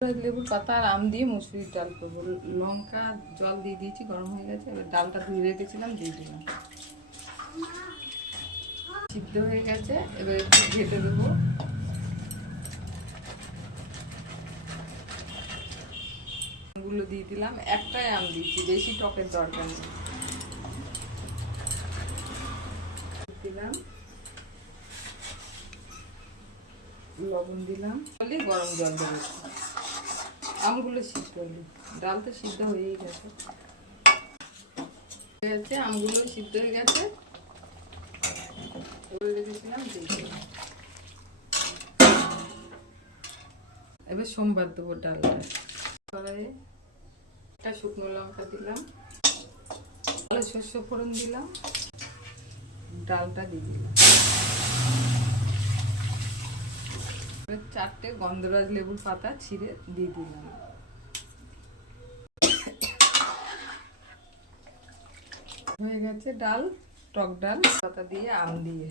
লেবুর পাতা আর আম দিয়ে মুসুরির ডাল করবো। লঙ্কা জল দিয়ে দিয়েছি, গরম হয়ে গেছে। এবার ডালটা ধুয়ে রেখেছিলাম, দিয়ে দিলাম। সিদ্ধ হয়ে গেছে, এবার একটু ঘেটে দেবো। আমগুলো দিয়ে দিলাম, একটাই আম দিচ্ছি, বেশি টকের দরকার নেই। দিলাম লবণ, দিলাম গরম জল দেবো। আমগুলো সিদ্ধ হলো, ডালটা সিদ্ধ হয়েই গেছে। আমগুলো সিদ্ধ হয়ে গেছে, রেখেছিলাম, এবার সোমবার দেবো ডালটা। কড়াইয়ে একটা শুকনো লঙ্কা দিলাম, ভালো শস্য ফোড়ন দিলাম, ডালটা দিয়ে দিলাম। এবার 4টে গন্ধরাজ লেবুর পাতা ছিঁড়ে দিয়ে দিলাম। হয়ে গেছে ডাল, টক ডাল, পাতা দিয়ে আম দিয়ে।